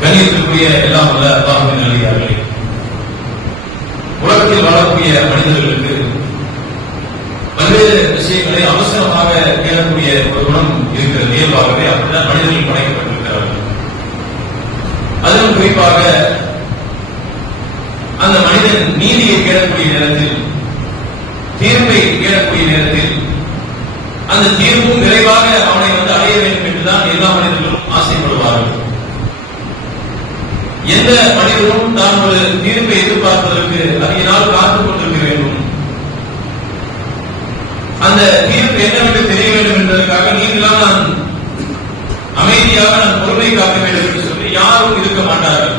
கண்ணியத்திற்குரிய எல்லாம் வல்ல அல்லாஹ்வின் நல்லடியார்களே, உலகத்தில் வாழக்கூடிய மனிதர்களுக்கு பல்வேறு விஷயங்களை அவசரமாக கேட்கக்கூடிய ஒரு குணம் இருக்கிறது. இயல்பாகவே அப்படிதான் மனிதர்கள் படைக்கப்பட்டிருக்கிறார்கள். அதிலும் குறிப்பாக அந்த மனிதன் நீதியை கேட்கக்கூடிய நேரத்தில், தீர்ப்பை கேட்கக்கூடிய நேரத்தில் அந்த தீர்ப்பும் விரைவாக அவனை அடைய வேண்டும் என்றுதான் எல்லா மனிதர்களும் ஆசைப்படுவார்கள். எந்த மனிதனும் தான் ஒரு தீர்ப்பை எதிர்பார்ப்பதற்கு அதிக நாள் காத்துக் கொண்டிருக்க வேண்டும், அந்த தீர்ப்பு என்னவென்று தெரிய வேண்டும் என்பதற்காக நீங்களால் நான் அமைதியாக நான் பொறுமை காக்க வேண்டும் என்று சொல்லி யாரும் இருக்க மாட்டார்கள்.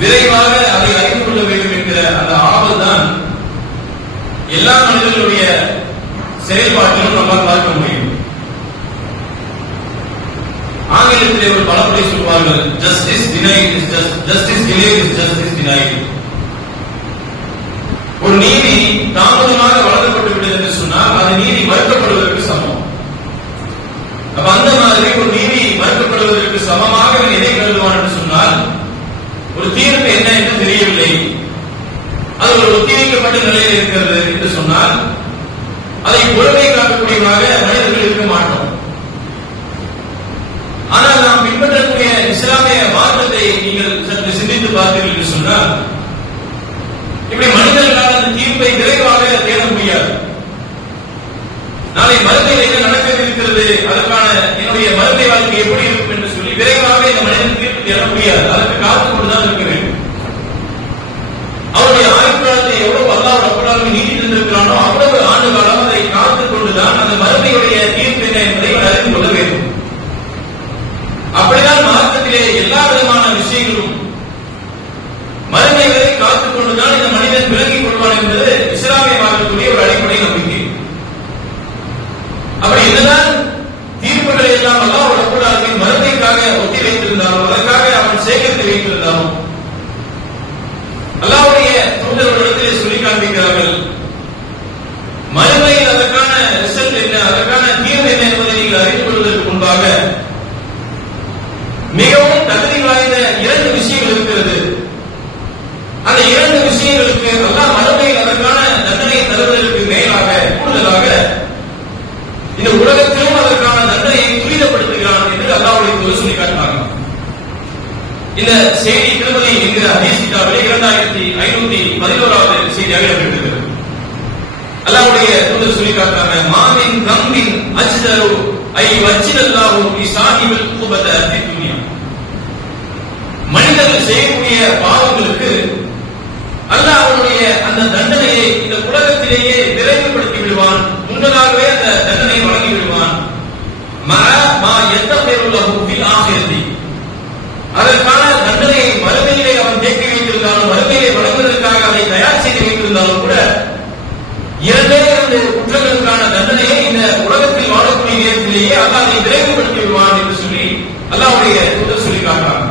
விரைவாக அதை அறிந்து கொள்ள வேண்டும் என்கிற அந்த ஆவல் தான் எல்லா மனிதர்களுடைய செயல்பாட்டிலும் நம்மால் பார்க்க முடியும். ஆங்கிலத்திலே ஒரு பழமொழி சொல்வார்கள், justice denied is justice delayed is justice denied. ஒரு நீதி தாமதமாக வழங்கப்பட்டு விட்டது என்று சொன்னால் அது நீதி மறுக்கப்படுவதற்கு சமம். அப்ப அந்த மாதிரி ஒரு நீதி மறுக்கப்படுவதற்கு சமமாக எதை கருதுவான் என்று சொன்னால், ஒரு தீர்ப்பு என்ன என்று தெரியவில்லை, அது ஒரு ஒத்திவைக்கப்பட்ட நிலையில் இருக்கிறது என்று சொன்னால் அதை பொறுமை காக்கக்கூடியவராக மனிதர்கள் இருக்க மாட்டோம். ஆனால் நாம் பின்பற்றக்கூடிய இஸ்லாமிய மார்க்கத்தை நீங்கள் சற்று சிந்தித்து பார்த்தீர்கள் என்று சொன்னால், இப்படி மனிதர்களால் அந்த தீர்ப்பை விரைவாக தேட முடியாது. நாளை மறுமையில் என்ன நடக்க இருக்கிறது, அதற்கான என்னுடைய மறுமை வாழ்க்கை எப்படி இருக்கும் என்று சொல்லி விரைவாக இந்த மனிதன் தீர்ப்பு தேட முடியாது. அதற்கு காத்துக் கொண்டுதான் இருக்க வேண்டும். அவருடைய ஆயுட்காலத்தை எவ்வளவு அல்லாஹ் ரப்பல் ஆலமீன் நீதி தந்திருக்கிறானோ அவ்வளவு ஆண்டு காலம் அதை காத்துக் கொண்டுதான் அந்த மறுமையுடைய தீர்ப்பு என்ன என்பதை அறிந்து கொள்ள வேண்டும். அப்படிதான் மார்க்கத்திலே எல்லா விதமான விஷயங்களும் மறுமை வரை காத்துக் கொண்டுதான் இந்த மனிதன் விலகிக் கொள்வான் என்பது இஸ்லாமிய மார்க்கத்துடைய ஒரு அடிப்படை நம்பிக்கை. அப்படி என்னதான் தீர்ப்புகளை எல்லாம் அல்லாஹ் ரப்பல் ஆலமீன் மறுமைக்காக ஒத்தி வைத்திருந்தாலும், அதற்காக அவன் சேகரித்து வைத்திருந்தாலும், அல்லாஹ்வுடைய தூதர்களிடத்திலே சொல்லி காண்பிக்கிறார்கள், மறுமையில் அதற்கான ரிசல்ட் என்ன, அதற்கான தீர்வு என்ன என்பதை நீங்கள் அறிந்து கொள்வதற்கு முன்பாக மிகவும் தகுதி வாய்ந்த இரண்டு விஷயங்கள் இருக்கிறது. அந்த இரண்டு விஷயங்களுக்கு அல்லாஹ் மறுமையில் அதற்கான தண்டனை தருவதற்கு மேலாக கூடுதலாக இந்த உலகத்திலும் அதற்கான தண்டனையை துரிதப்படுத்துகிறான் என்று அல்லாஹ்வுடைய தூதர் சொல்லி காட்டினாங்க. இந்த செய்தி திருமதி என்கிற ஹதீஸ் கிதாபிலே 2511வது செய்தியாக இடம்பெற்றிருக்கிறது. அல்லாஹ்வுடைய தூதர் சொல்லி காட்டுறாங்க, மாமின் கம்பின் அஜ்தரு ஐ வஜ்ஜலல்லாஹு பி சாஹிபில் குபத ஃபி துன்யா. மனிதர்கள் செய்யக்கூடிய பாவங்களுக்கு அல்லாஹ் அவருடைய அந்த தண்டனையை இந்த உலகத்திலேயே விரைவுபடுத்தி விடுவான், முன்னதாகவே அந்த தண்டனையை வழங்கி விடுவான். மா யத்தஃபிருல்லஹு ஃபில் ஆகிரதி. அதற்கான தண்டனையை மறுமையிலே அவன் தேக்கி வைத்திருந்தாலும், மறுமையிலே வழங்குவதற்காக அதை தயார் செய்து வைத்திருந்தாலும் கூட இரண்டே இரண்டு குற்றங்களுக்கான தண்டனையை இந்த உலகத்தில் வாழக்கூடிய நேரத்திலேயே அல்லாஹ் அதை விரைவுபடுத்தி விடுவான் என்று சொல்லி அல்லாஹ்வுடைய தூதர் சொல்லி காட்டுறாங்க.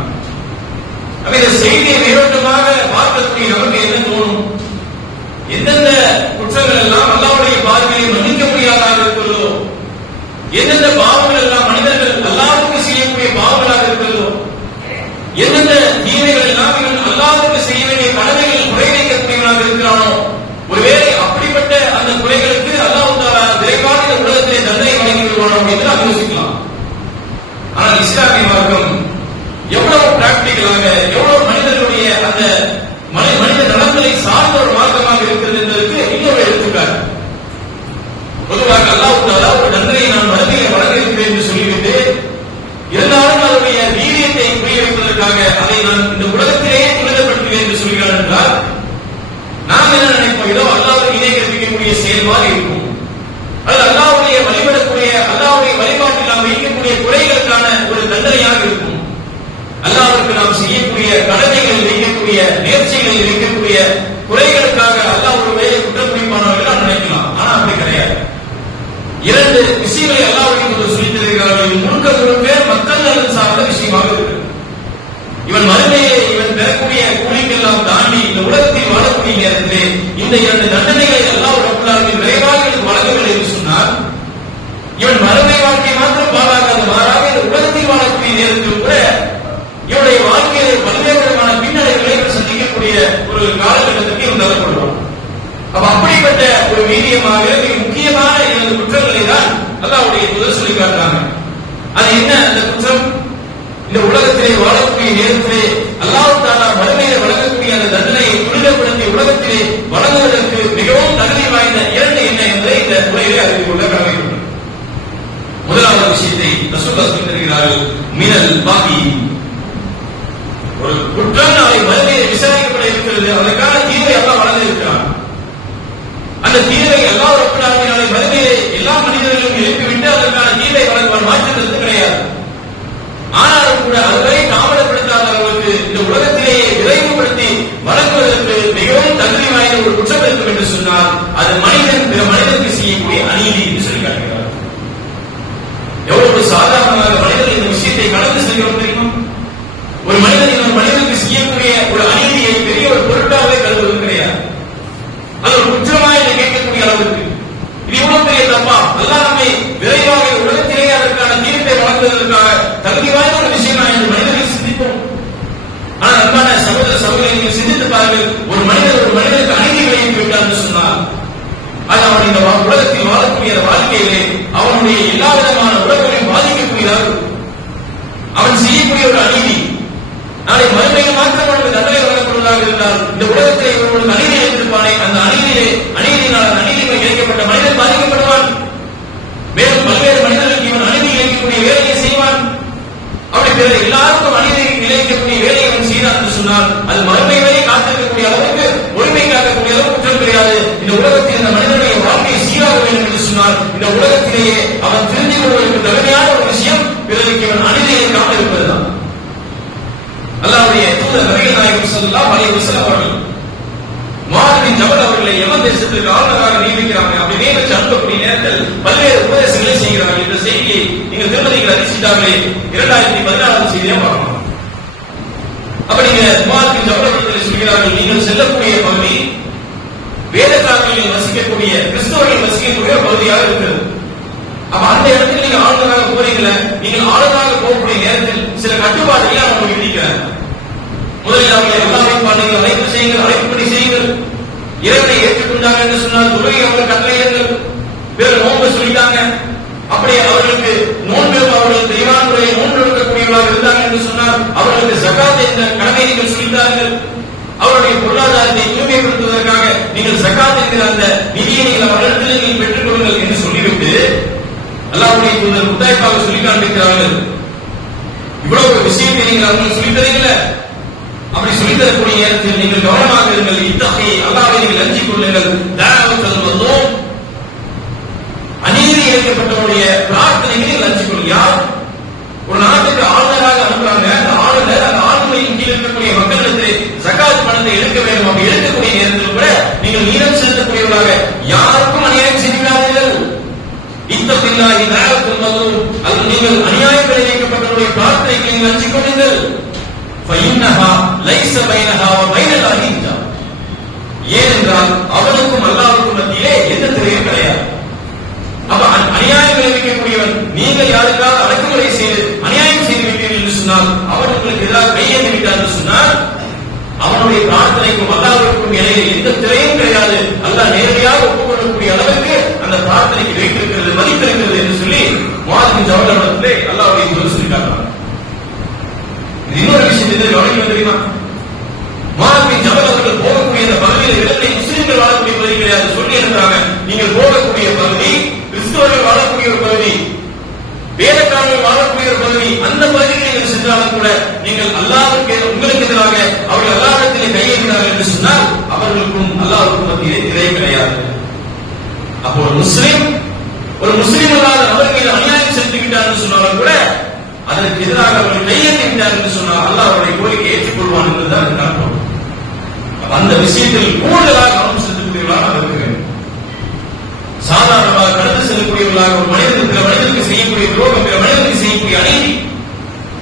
அப்ப இந்த செய்தியை மேலோட்டமாக பார்க்கக்கூடிய நமக்கு என்ன தோணும்? எந்தெந்த குற்றங்கள் எல்லாம் அல்லாஹ்வுடைய பார்வையை மன்னிக்க முடியாதாக இருக்கிறதோ, எந்தெந்த பாவங்கள் எல்லாம் மனிதர்கள் அல்லாஹ்வுக்கு செய்யக்கூடிய பாவங்களாக இருக்கிறதோ, எந்தெந்த தீமைகள் எல்லாம் இவன் அல்லாஹ்வுக்கு செய்ய வேண்டிய கடமைகள் குறைவைக்கக்கூடியவனாக இருக்கிறானோ, ஒருவேளை அப்படிப்பட்ட அந்த குறைகளுக்கு அல்லாஹ் தஆலா விரைவான இந்த உலகத்திலே தண்டனை வழங்கி விடுவானோ என்று நாம் யோசிக்கலாம். ஆனால் இஸ்லாமிய மார்க்கம் எவ்வளவு பிராக்டிகலாக, எவ்வளவு மனிதர்களுடைய அந்த மனித நலன்களை சார்ந்த ஒரு மார்க்கமாக இருக்கிறது என்பதற்கு இன்னொரு எடுத்துக்காட்டு. பொதுவாக அல்லாஹ் தஆலா ஒரு தண்டனையை நான் மறுமையில் வழங்க இருக்கிறேன் என்று சொல்லிவிட்டு, இருந்தாலும் அதனுடைய வீரியத்தை புரிய வைப்பதற்காக அதை நான் இந்த உலகத்திலேயே துரிதப்படுத்துவேன் என்று சொல்கிறார் என்றால், நாம் என்ன நினைப்போம்? ஏதோ அல்லாஹ்வுக்கு இணை கற்பிக்கக்கூடிய செயல்பாடு இருக்கும், அது அல்லாஹ்வுடைய வழிபடக்கூடிய, அல்லாஹ்வுடைய வழிபாட்டில் நாம் வைக்கக்கூடிய குறைகளுக்கான ஒரு தண்டனையாக இருக்கும். அல்லாஹ்வுக்கு நாம் செய்யக்கூடிய கடமைகளில் வைக்கக்கூடிய நேர்ச்சைகளில் வைக்கக்கூடிய குறைகளுக்காக அல்லாஹ் ஒரு வேலை குற்றம் புரிப்பானவர்கள் நாம் நினைக்கலாம். ஆனா அப்படி கிடையாது. இரண்டு விஷயங்களை அல்லாஹ்வுடைய தூதர் சொல்லித் தருகிறார்கள். இது முழுக்க முழுக்க மக்கள் நலன் சார்ந்த விஷயமாக இருக்கு. இவன் மறுமையை இவன் பெறக்கூடிய கூலிக்கெல்லாம் தாண்டி இந்த உலகத்தில் வாழக்கூடிய நேரத்திலே இந்த இரண்டு தண்டனைகளை அல்லாஹ் ரப்பல் ஆலமீன் விரைவாக வழங்கவில்லை என்று சொன்னால், இவன் மறுமை வாழ்க்கை மாத்திரம் பாழாகாது, மாறாக இந்த உலகத்தில் வாழக்கூடிய நேரத்தில் கூட இவன் ஒரு காலகட்டத்திற்கு இவன் தள்ளப்படுவான். அப்ப அப்படிப்பட்ட ஒரு மீடியமாக மிக முக்கியமான இரண்டு குற்றங்களை தான் அல்லாஹ்வுடைய தூதர் சொல்லி காட்டுறாங்க. அது என்ன அந்த குற்றம்? இந்த உலகத்திலே வாழக்கூடிய நேரத்திலே அல்லாஹ் தஆலா மறுமையிலே வழங்கக்கூடிய அந்த தண்டனையை துரிதப்படுத்தி உலகத்திலே வழங்குவதற்கு மிகவும் தகுதி வாய்ந்த இரண்டு என்ன என்பதை இந்த உரையிலே அறிந்து கொள்ள கடமைப்பட்டது. முதலாவது விஷயத்தை ரசூலுல்லாஹ் சொல்லி தருகிறார்கள், மினல் பாகி. ஒரு குற்றம் நாளை மறுமையிலே விசாரிக்கப்பட இருக்கிறது, அதற்கான தீர்வை அல்லாஹ் வழங்க இருக்கிறான். அந்த தீர்வை அல்லாஹ் ரப்பல் ஆலமீன் நாளை மறுமையிலே எல்லா மனிதர்களும் எழுப்பிவிட்டு அதற்கான தீர்வை வழங்குவான், மாற்றுறது கிடையாது. ஆனாலும் கூட அதுவரை தாமதப்படுத்தாதவர்களுக்கு இந்த உலகத்திலேயே விரைவுபடுத்தி வழங்குவதற்கு மிகவும் தகுதி வாய்ந்த ஒரு குற்றம் இருக்கும் என்று சொன்னால் அது மனிதன் பிற மனிதனுக்கு செய்யக்கூடிய அநீதி என்று சொல்லி காட்டுகிறார். எவ்வளவு சாதாரணமாக மனிதன் இந்த விஷயத்தை கடந்து செல்கிறோம் தெரியுமா? ஒரு மனிதன் இன்னொரு மனிதனுக்கு செய்யக்கூடிய ஒரு அநீதியை பெரிய ஒரு பொருட்டாகவே கருதுவது கிடையாது. அது ஒரு குற்றமாக என்று கேட்கக்கூடிய அளவுக்கு இது இவ்வளவு பெரிய தப்பா? அல்லாஹ் நம்மை விரைவாக உலகத்திலேயே அதற்கான தீர்ப்பை வழங்குவதற்காக தகுதி வாய்ந்த ஒரு விஷயம் என்று மனிதர்கள் சிந்திப்போம். ஆனால் அன்பான சகோதர சகோதரிகளை நீங்கள் சிந்தித்து பாருங்கள், ஒரு மனிதனுக்கு அநீதி விளைவித்து விட்டார் என்று சொன்னால் அது அவன் இந்த உலகத்தில் வாழக்கூடிய வாழ்க்கையிலே அவனுடைய எல்லா விதமான உலகங்களையும் பாதிக்கக்கூடியதாக அவன் செய்யக்கூடிய ஒரு அநீதி நாளை மறுமையில் மாத்திரம் அவனுக்கு தண்டனை வழங்கப்படுவதாக இருந்தால் இந்த உலகத்தை இவர்களுக்கு அநீதி அளித்திருப்பானே, அந்த அநீதியினால் அந்த அநீதிகள் இழைக்கப்பட்ட மனிதன் பாதிக்கப்படுவான். மேலும் பல்வேறு மனிதர்களுக்கு இவன் அநீதி இழைக்கக்கூடிய வேலையை செய்வான். அப்படி பிற எல்லாருக்கும் அநீதி இழைக்கக்கூடிய வேலையை அவன் செய்தான் என்று சொன்னால் அது மறுமை வரை காத்திருக்கக்கூடிய அளவுக்கு ஒருமை காக்கக்கூடிய அளவுக்கு குற்றம் கிடையாது. இந்த உலகத்தில் இந்த மனிதனுடைய வாழ்க்கையை சீராக வேண்டும் என்று சொன்னால் இந்த உலகத்திலேயே அவன் திருந்திக் கொள்வதற்கு தகுதியான ஒரு விஷயம் பிறருக்கு இவன் அநீதி இழைக்காமல் இருப்பதுதான். அல்லாஹ்வுடைய தூதர் நபிகள் நாயகம் ஸல்லல்லாஹு அலைஹி வஸல்லம் அவர்கள் முஆத் பின் ஜபல் அவர்களை யமன் தேசத்திற்கு ஆளுநராக நியமிக்கிறாங்க. அப்படி நியமிச்சு அனுப்பக்கூடிய நேரத்தில் பல்வேறு உபதேசங்களை செய்கிறார்கள். இந்த செய்தியை நீங்கள் திருமதிகள் அறிவித்தார்களே 2014 செய்தியை பார்க்கணும். அப்ப நீங்க முஆத் பின் ஜபல் அவர்கள் சொல்கிறார்கள், நீங்கள் செல்லக்கூடிய பகுதி வேதக்காரர்கள் வசிக்கக்கூடிய கிறிஸ்தவர்கள் வசிக்கக்கூடிய பகுதியாக இருக்கிறது. அப்ப அந்த இடத்துக்கு நீங்க ஆளுநராக போறீங்களா, நீங்கள் ஆளுநராக போகக்கூடிய நேரத்தில் சில கட்டுப்பாடுகளை அவங்க விதிக்கிறாங்க. முதலில் அவர்களை அல்லாஹ்வின் பாதையில் அழைப்பு செய்யுங்கள், அழைப்புப்படி செய்யுங்கள். இறைவனை ஏற்றுக்கொண்டாங்க என்று சொன்னால் தொழுகை அவர்கள் கட்டளையிடுங்கள். வேறு நோன்பு சொல்லிட்டாங்க, அப்படியே அவர்களுக்கு நோன்பு அவர்கள் தெளிவான முறையில் நோன்பு எடுக்கக்கூடியவர்களாக இருந்தாங்க என்று சொன்னால் அவர்களுக்கு ஜகாத் என்ற கடமை நீங்கள் சொல்லித்தார்கள். அவருடைய பொருளாதாரத்தை தூய்மைப்படுத்துவதற்காக நீங்கள் ஜகாத் என்கிற அந்த நிதியை நீங்கள் அவர்களிடத்தில் நீங்கள் பெற்றுக் கொள்ளுங்கள் என்று சொல்லிவிட்டு அல்லாஹ்வுடைய தூதர் முத்தாய்ப்பாக சொல்லி காண்பிக்கிறார்கள். இவ்வளவு விஷயத்தை நீங்கள் அவர்கள் சொல்லித் தரீங்களே, அப்படி சொல்லித் தரக்கூடிய நேரத்தில் நீங்கள் கவனமாக இருங்கள். இத்தகை அல்லாஹ்வை நீங்கள் அஞ்சிக் கொள்ளுங்கள். தஅவத்துல் மظلوم, அநீதி இழைக்கப்பட்டவருடைய பிரார்த்தனைகளை நீங்கள் அஞ்சிக் கொள்ளுங்கள். யார் ஒரு நாட்டுக்கு ஆளுநராக அனுப்புறாங்க, அந்த ஆளுநர் அந்த ஆளுநரின் கீழ் இருக்கக்கூடிய மக்களிடத்திலே ஜகாத் பணத்தை எடுக்க வேண்டும். அப்படி எடுக்கக்கூடிய நேரத்தில் கூட நீங்கள் நீரம் செலுத்தக்கூடியவர்களாக யாருக்கும் அநியாயம் செய்யாதீர்கள். இத்தபில்லாஹி தஅவத்துல் மظلوم, அது நீங்கள் அநியாயம் விளைவிக்கப்பட்டவருடைய பிரார்த்தனைகளை நீங்கள் அஞ்சிக் கொள்ளுங்கள். ஃபைன்னஹா லைஸ பைனஹா வ பைனல்லாஹி ஹிஜாப், ஏனென்றால் அவனுக்கும் அல்லாஹ்வுக்கும் மத்தியிலே எந்த திரையும் கிடையாது. அப்ப அநியாயம் விளைவிக்கக்கூடியவன் நீங்கள் யாருக்காவது அடக்குமுறை செய்து அநியாயம் செய்து விட்டீர்கள் என்று சொன்னால் அவர்களுக்கு எதிராக கையேந்தி விட்டார் என்று சொன்னால் அவனுடைய பிரார்த்தனைக்கும் அல்லாஹ்வுக்கும் இடையே எந்த திரையும் கிடையாது. அல்லாஹ் நேரடியாக ஒப்புக்கொள்ளக்கூடிய அளவுக்கு அந்த பிரார்த்தனைக்கு வைத்திருக்கிறது, மதிப்பிருக்கிறது என்று சொல்லி முஆத் பின் ஜபல் அவர்களே அல்லாஹ்வுடைய தூதர் சொல்லி காட்டுறாங்க. இன்னொரு விஷயத்தை கவனிக்க தெரியுமா? முஆத் பின் ஜபல் அவர்கள் போகக்கூடிய அந்த பகுதியில் இடத்தை முஸ்லிம்கள் வாழக்கூடிய பகுதி கிடையாது சொல்லி இருக்கிறாங்க. நீங்கள் போகக்கூடிய பகுதி கிறிஸ்தவர்கள் வாழக்கூடிய ஒரு பகுதி, வேதக்காரர்கள் வாழக்கூடிய ஒரு பகுதி. அந்த பகுதியில் நீங்கள் சென்றாலும் கூட நீங்கள் அல்லாஹ்வுக்கு உங்களுக்கு எதிராக அவர்கள் அல்லாஹ்விடத்திலே கையேந்தினார்கள் என்று சொன்னால் அவர்களுக்கும் அல்லாஹ்வுக்கும் மத்தியிலே திரை கிடையாது. அப்போ ஒரு முஸ்லிம் அல்லாத நபர் மீது அநியாயம் செலுத்தி விட்டார் என்று சொன்னாலும் கூட அதற்கு எதிராக அவர்கள் கையேந்தி விட்டார் என்று சொன்னால் அல்லாஹ் அவருடைய கோரிக்கை ஏற்றுக்கொள்வான் என்பதுதான் அர்த்தம். அந்த விஷயத்தில் கூடுதலாக கவனம் செலுத்தக்கூடியவர்களாக இருக்க வேண்டும். சாதாரணமாக கடந்து செல்லக்கூடியவர்களாக ஒரு மனிதனுக்கு பிற மனிதனுக்கு செய்யக்கூடிய துரோகம், பிற மனிதனுக்கு செய்யக்கூடிய அநீதி,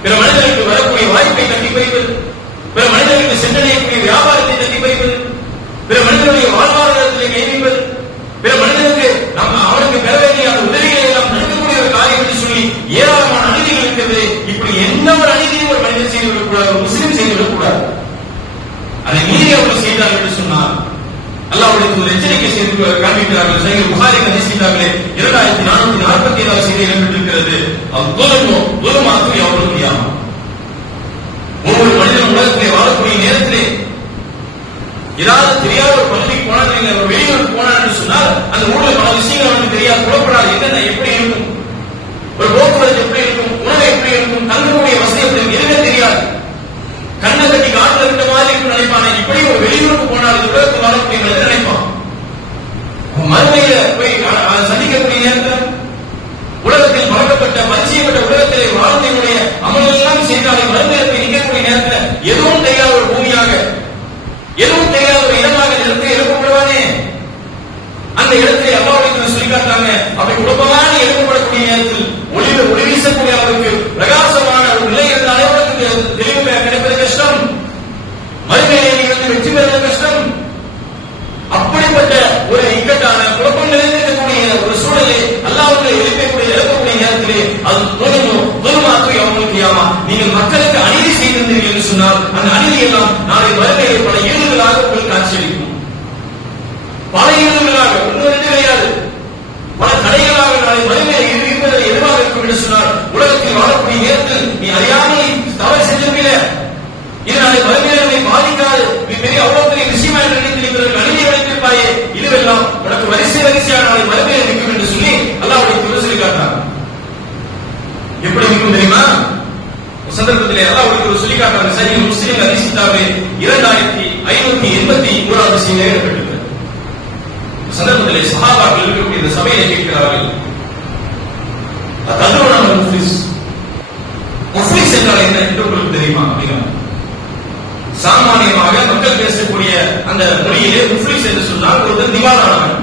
பிற மனிதனுக்கு வரக்கூடிய வாய்ப்பை தட்டி பறிப்பது, பிற மனிதனுக்கு சென்றடையக்கூடிய வியாபாரத்தை தட்டி பறிப்பது, பிற மனிதனுடைய வாழ்வாதாரத்திலே கைவிப்பது, பிற மனிதனுக்கு அவனுக்கு பெற வேண்டிய அந்த உதவிகளை எல்லாம் நடக்கக்கூடிய ஒரு காரியம் என்று சொல்லி ஏராளமான அநீதிகள் இருக்கிறது. இப்படி எந்த ஒரு அநீதியும் ஒரு மனிதன் செய்துவிடக்கூடாது, ஒரு முஸ்லிம் செய்துவிடக்கூடாது. அதை மீறி அவர்கள் செய்தார்கள் கியாமா, நீங்கள் மக்களுக்கு அநீதி செய்திருந்தீர்கள் என்று சொன்னால் அந்த அநீதி எல்லாம் நாளை மறுமையிலே பல ஏழுகளாக உங்களுக்கு காட்சியளிக்கும். பல ஏழுகளாக, ஒன்று ரெண்டு கிடையாது, பல தடைகளாக நாளை மறுமையிலே இருப்பது எதுவாக இருக்கும் என்று சொன்னால், உலகத்தில் வாழக்கூடிய நேரத்தில் நீ அறியாமல் தவறு செஞ்சிருக்கீங்க, இது நாளை மறுமையிலே பாதிக்காது, நீ பெரிய அவ்வளவு பெரிய விஷயமா என்று நினைத்து அநீதி வைத்திருப்பாயே, இதுவெல்லாம் உனக்கு வரிசையாக நாளை மறுமையிலே நிற்கும் என்று சொல்லி அல்லாஹ்வுடைய சொல்லி காட்டார். எப்படி இருக்கும் தெரியுமா? சந்தர்ப்பத்திலே அல்லாஹ்வுடைய சொல்லி காட்டாங்க. சரி, முஸ்லிம் ஹதீஸ் கிதாபே 2581வது செய்தியாக இடம்பெற்றிருக்கிறது. சந்தர்ப்பத்திலே சஹாபாக்கள் இருக்கக்கூடிய இந்த சபையிலே கேட்கிறார்கள், ததுருன முஃப்லிஸ், முஃப்லிஸ் என்றால் என்ன என்று உங்களுக்கு தெரியுமா அப்படிங்கிறாங்க. சாமானியமாக மக்கள் பேசக்கூடிய அந்த மொழியிலே முஃப்லிஸ் என்று சொன்னால் ஒருத்தர் திவாலானவன்.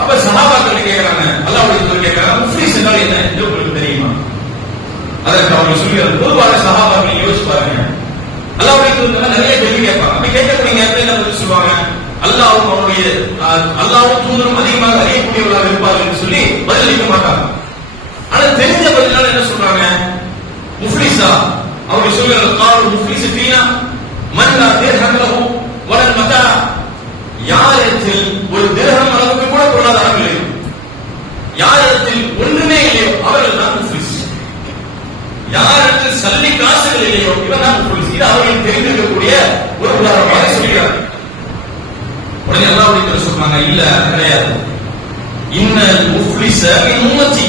அப்ப சஹாபாக்கள் கேட்கிறாங்க, அல்லாஹ்வுடைய கேட்கிறாங்க, முஃப்லிஸ் என்றால் என்ன என்று உங்களுக்கு தெரியுமா? அதற்கு அவங்க சொல்லுகிறார், பொதுவாக சஹாபாக்கள் யோசிச்சு பாருங்க, அல்லாஹ்வுடைய நிறைய கேள்வி கேட்பாங்க. அப்படி கேட்கக்கூடிய நேரத்தில் என்ன சொல்லுவாங்க, அல்லாஹ்வும் அவருடைய அல்லாஹ்வும் தூதரும் அதிகமாக அறியக்கூடியவர்களாக இருப்பார்கள் என்று சொல்லி பதிலளிக்க மாட்டாங்க. ஆனா தெரிஞ்ச பதிலால என்ன சொல்றாங்க, முஃப்லிஸா, அவங்க சொல்லுகிறார்கள், கால் முஃப்லிஸ் ஃபீனா மன் லா திர்ஹம் லஹு வலல் மதா, யாரிடத்தில் ஒரு திர்ஹம் அளவுக்கு கூட பொருளாதாரம் இல்லை, யாரிடத்தில் ஒன்றுமே இல்லையோ அவர்கள் தான் முஃப்லிஸ். யாரிடத்தில் சல்லி காசுகள் இல்லையோ இவன் தான் முஃப்லிஸ். இது அவர்கள் தெரிந்திருக்கக்கூடிய ஒரு உதாரணமாக சொல்கிறார். உடனே அல்லாஹ்வுடைய சொல்றாங்க, இல்ல கிடையாது, இன்னல் முஃப்லிஸ மின் உம்மத்தி,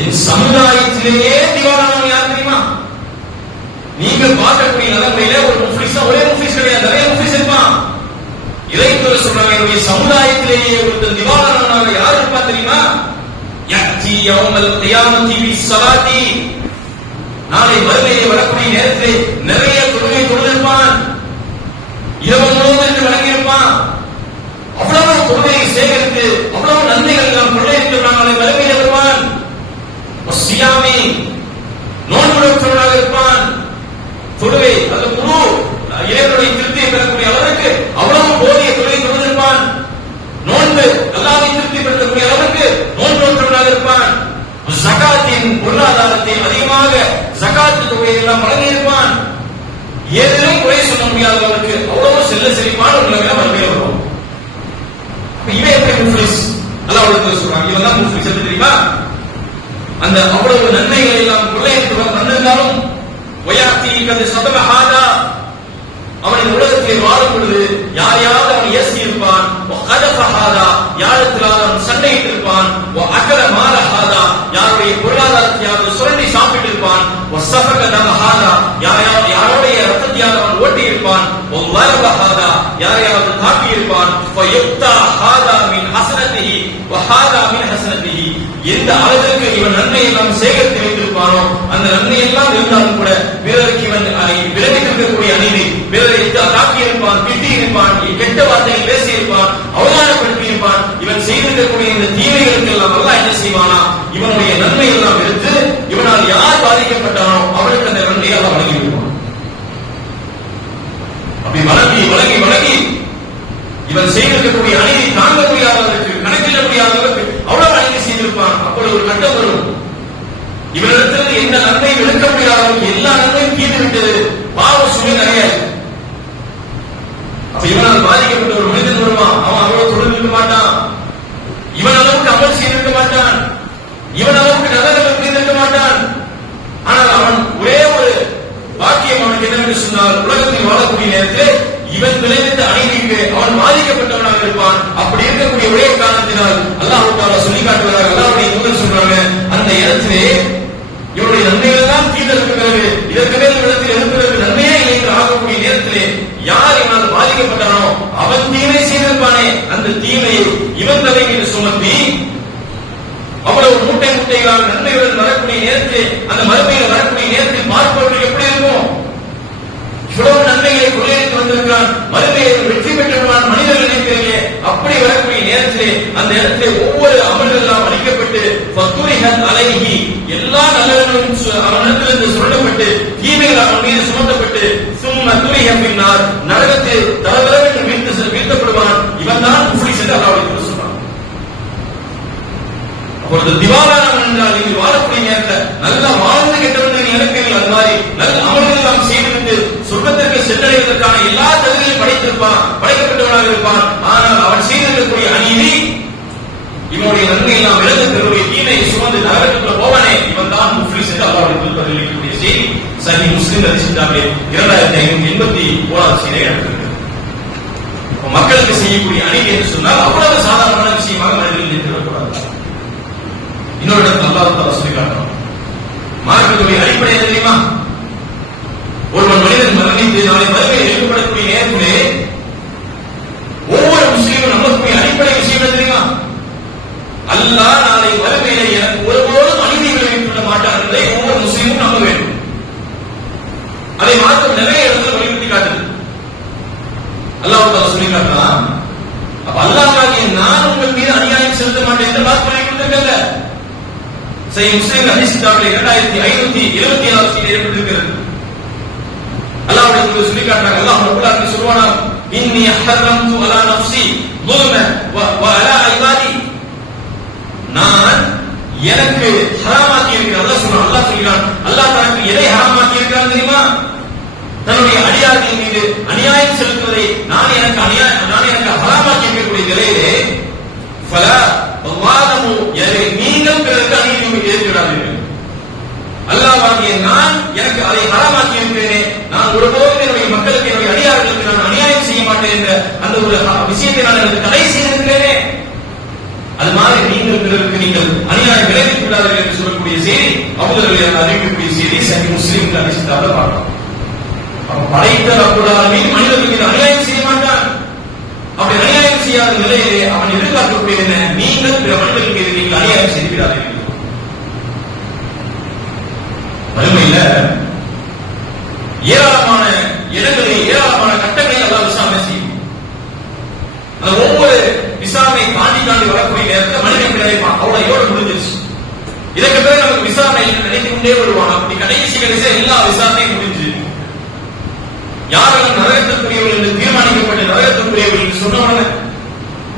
என் சமுதாயத்திலேயே திவாலானவன் யார் தெரியுமா? நீங்க பார்க்கக்கூடிய நிலைமையில ஒரு முஃப்லிஸ், ஒரே முஃப்லிஸ் கிடையாது, நிறைய முஃப்லிஸ் இருப்பான். இறைத்தூதர் சொல்றாங்க, என்னுடைய சமுதாயத்திலேயே ஒருத்தர் திவாலானவனாக யார் இருப்பா தெரியுமா? யக்தி யௌமல் கியாமத்தி பிஸ்ஸலாத்தி, நாளை மறுமையிலே வரக்கூடிய நேரத்திலே நிறைய தொழுகை தொழுதிருப்பான், இரவு முழுவதும் வழங்கியிருப்பான், அவ்வளவு தொழுகையை சேகரித்து அவ்வளவு நன்மைகள் எல்லாம் கொள்ளையடிக்கிறான், நாளை மறுமையிலே வருவான். சியாமி, நோன்புடையவனாக இருப்பான், தொழுகை அந்த குரு இறைவனுடைய திருப்தியை பெறக்கூடிய அளவிற்கு அவ்வளவு போதிய தொழுகை தொழுதிருப்பான், நோன்பு அல்லாஹ்வை திருப்திப்படுத்தக்கூடிய அளவிற்கு நோன்புடையவனாக இருப்பான், ஜகாத்தின் பொருளாதாரத்தை அதிகமாக ஜகாத் தொகையை எல்லாம் வழங்கியிருப்பான், ஏதிலும் குறை சொல்ல முடியாத அளவுக்கு அவ்வளவு செல்ல செழிப்பான ஒரு நிலைமையில மறுமையில வரும். இவன் எப்படி முஃப்லிஸ்? அல்லாஹ்வுடைய சொல்றாங்க, இவன் தான் முஃப்லிஸ். எப்படி தெரியுமா? அந்த அவ்வளவு நன்மைகளை எல்லாம் கொள்ளையடித்து வந்திருந்தாலும் வயாத்தி கது சதம ஹாதா, அவன் உலகத்தில் வாழும் பொழுது யாரையாவது அவன் ஏசி இருப்பான், யாரிடத்தில் அவன் சண்டையிட்டு இருப்பான், அகல மால ஹாதா, யாருடைய பொருளாதாரத்தையாவது சுரண்டி சாப்பிட்டு இருப்பான், யாருடைய ரத்தத்தையாவது அவன் ஓட்டி இருப்பான், யாரையாவது தாக்கி இருப்பான், எந்த அளவிற்கு இவன் நன்மை எல்லாம் சேகரித்து வைத்திருப்பானோ அந்த நன்மை எல்லாம் இருந்தாலும் கூட பிறருக்கு இவன் விளைவித்திருக்கக்கூடிய அநீதி, பிறரை தாக்கி இருப்பான், திட்டி இருப்பான், கெட்ட வார்த்தைகள் பேசி இருப்பான், அவமானப்படுத்தி இருப்பான், இவன் செய்திருக்கக்கூடிய இந்த தீமைகளுக்கு எல்லாம் அல்லாஹ் என்ன செய்வானா, இவனுடைய நன்மை எல்லாம் எடுத்து இவனால் யார் பாதிக்கப்பட்டானோ அவனுக்கு அந்த நன்மையை அல்லாஹ் வழங்கி விடுவான். அப்படி வழங்கி வழங்கி வழங்கி இவன் செய்திருக்கக்கூடிய அநீதி தாங்க முடியாதவருக்கு, கணக்கிட முடியாதவருக்கு அவ்வளவு அநீதி செய்திருப்பான். அப்பொழுது ஒரு கட்டம் வரும், இவனிடத்திலிருந்து எந்த நன்மையும் எடுக்க முடியாதவருக்கு எல்லா நன்மையும் தீர்ந்து விட்டது, பாவ சுமை நிறைய. அப்ப இவனால் பாதிக்கப்பட்ட ஒரு மனிதன் வருவான், அவன் அவ்வளவு தொழில் மாட்டான், இவன் அளவுக்கு அமல் செய்திருக்க மாட்டான், இவன் அளவுக்கு நல்லவர்கள் புரிந்திருக்க மாட்டான். ஆனால் அவன் ஒரே ஒரு பாக்கியம் அவனுக்கு என்னவென்று சொன்னால், உலகத்தில் வாழக்கூடிய நேரத்தில் இவன் விளைவித்த அநீதிக்கு அவன் பாதிக்கப்பட்டவனாக இருப்பான். அப்படி இருக்கக்கூடிய ஒரே காரணத்தினால் அல்லாஹ் தஆலா சொல்லி காட்டுகிறார், அல்லாஹ்வுடைய தூதர் சொல்றாங்க, அந்த இடத்திலே இவருடைய நன்மைகள் எல்லாம் தீர்ந்ததற்கு பிறகு இதற்கு மேல் இடத்தில் இருக்கிறது நன்மையே இல்லை என்று ஆகக்கூடிய நேரத்திலே யார் இவனால் பாதிக்கப்பட்டானோ அவன் தீமை செய்திருப்பானே, அந்த தீமையை இவன் தலை மீது சுமத்தி அவ்வளவு மூட்டை மூட்டைகளால் நன்மைகள் வரக்கூடிய நேரத்தில், அந்த மறுமையில் வரக்கூடிய நேரத்தில் பார்ப்பவர்கள் எப்படி இருக்கும்? இவ்வளவு நன்மைகளை கொள்ளையடித்து வந்திருக்கிறான், மறுமையில் வெற்றி பெற்றுள்ளான் மனிதர்கள் நினைக்கிறீர்களே, அப்படி வரக்கூடிய நேரத்திலே அந்த இடத்திலே ஒவ்வொரு அமல்கள் எல்லாம் அளிக்கப்பட்டு ஃபத்துரிஹத் அலைஹி, எல்லா நல்லவர்களும் அவனிடத்திலிருந்து சுரண்டப்பட்டு தீமைகள் அவன் மீது சுமத்தப்பட்டு சும்ம துரிஹ பின்னார், நரகத்தில் தலதலவென்று வீழ்த்தப்படுவான். இவன் தான் முஃப்லிஸ் என்று அல்லாஹ் சொல்றான். அப்பொழுது திவாலானவன் என்றால் நீங்கள் வாழக்கூடிய நேரத்தில் நல்லா வாழ்ந்து கெட்டவன் எல்லா தகுதியும் படைக்கப்பட்டவனாக இருப்பான். ஆனால் அவன் செய்திருக்கக்கூடிய அநீதி இவனுடைய நன்மை எல்லாம் இழந்து தன்னுடைய தீமையை சுமந்து நரகத்துக்குள்ள போவானே, இவன் தான் முஃப்லிஸ் என்று அல்லாஹ்வுடைய பதிலளிக்கக்கூடிய செய்தி சஹீஹ் முஸ்லிம் ஹதீஸிலே 2581 செய்தியை எடுத்திருக்கிறது. மக்களுக்கு செய்யக்கூடிய அநீதி என்று சொன்னால் அவ்வளவு சாதாரணமான விஷயமாக மனிதர்கள் நினைத்துவிடக்கூடாது. இன்னொரு இடத்துல அல்லாஹ் தஆலா சொல்லி காட்டுறான், மார்க்கத்துடைய அடிப்படை என்ன தெரியுமா? ஒருவன் மனிதன் மரணித்து நாளை மறுமையில் எழுப்பப்படக்கூடிய நேரத்திலே ஒவ்வொரு முஸ்லீமும் நம்பக்கூடிய அடிப்படை விஷயம் என்ன தெரியுமா? அல்லாஹ் நாளை மறுமையிலே எனக்கு ஒருபோதும் அநீதி விளைவித்துவிட மாட்டான் என்பதை ஒவ்வொரு முஸ்லீமும் நம்ப வேண்டும். அதை மாற்றம் நிறைய இடத்துல வலியுறுத்தி காட்டுது. அல்லாஹ் தஆலா சொல்லி காட்டுறான், அப்ப அல்லாஹ்வாகிய நான் உங்கள் மீது அநியாயம் செலுத்த மாட்டேன் என்று வாக்குறுதி கொடுத்திருக்கல. சஹீஹ் முஸ்லிம் ஹதீஸ் கிதாபிலே 2577 செய்தி ஏற்பட்டிருக்கிறது. அல்லாஹ்வுடைய தூதர் சொல்லி காட்டுறாங்க, அல்லாஹ் ரப்பல் ஆலமீன் சொல்வானா, இன்னி ஹர்ரம்து அலா நஃப்ஸி ظுல்ம வ அலா இபாதி, நான் எனக்கு ஹராமாக்கி இருக்கிறேன். அல்லாஹ் சொல்றான், அல்லாஹ் சொல்கிறான், அல்லாஹ் தனக்கு எதை ஹராமாக்கி இருக்கிறான் தெரியுமா? தன்னுடைய அடியார்கள் மீது அநியாயம் செலுத்துவதை நான் எனக்கு ஹராமாக்கி இருக்கக்கூடிய நிலையிலே ஃபலா வல்லாஹு யரை, நீங்கள் பிறருக்கு அநீதி ஏற்படாதீர்கள். அல்லாஹ்வாகிய நான் எனக்கு அதை ஹராமாக்கி இருக்கிறேனே, நான் ஒருபோதும் என்னுடைய மக்களுக்கு என்னுடைய அடியார்களுக்கு நான் அநியாயம் செய்ய மாட்டேன் என்ற அந்த ஒரு விஷயத்தை நான் எனக்கு தடை செய்திருக்கிறேனே, அது மாதிரி நீங்கள் பிறருக்கு நீங்கள் அநியாயம் விளைவித்து விடாதீர்கள் என்று சொல்லக்கூடிய செய்தி அபூதர் அறிவிக்கக்கூடிய செய்தி சஹீஹ் முஸ்லிம் ஹதீஸில் பார்க்கிறோம். படைத்த ரப்பல் ஆலமீன் மனிதர்களுக்கு அநியாயம் செய்ய மாட்டான். அப்படி அநியாயம் செய்யாத நிலையிலே அவன் எதிர்பார்க்கக்கூடிய என்ன? நீங்கள் பிற மனிதர்களுக்கு நீங்கள் அநியாயம் செய்து விடாதீர்கள். மறுமையில ஏராளமான இடங்களில் ஏராளமான கட்டங்களில் அல்லாஹ் விசாரணை செய்யும். அந்த ஒவ்வொரு விசாரணை தாண்டி வரக்கூடிய நேரத்தில் மனிதன் நினைப்பான், அவ்வளவு எவ்வளவு முடிஞ்சிருச்சு, இதற்கு பிறகு நமக்கு விசாரணை நினைத்து கொண்டே வருவான். அப்படி கடைசி எல்லா விசாரணையும் முடிஞ்சு யாரெல்லாம் நரகத்திற்குரியவர்கள் என்று தீர்மானிக்கப்பட்ட நரகத்திற்குரியவர்கள் என்று சொன்னவன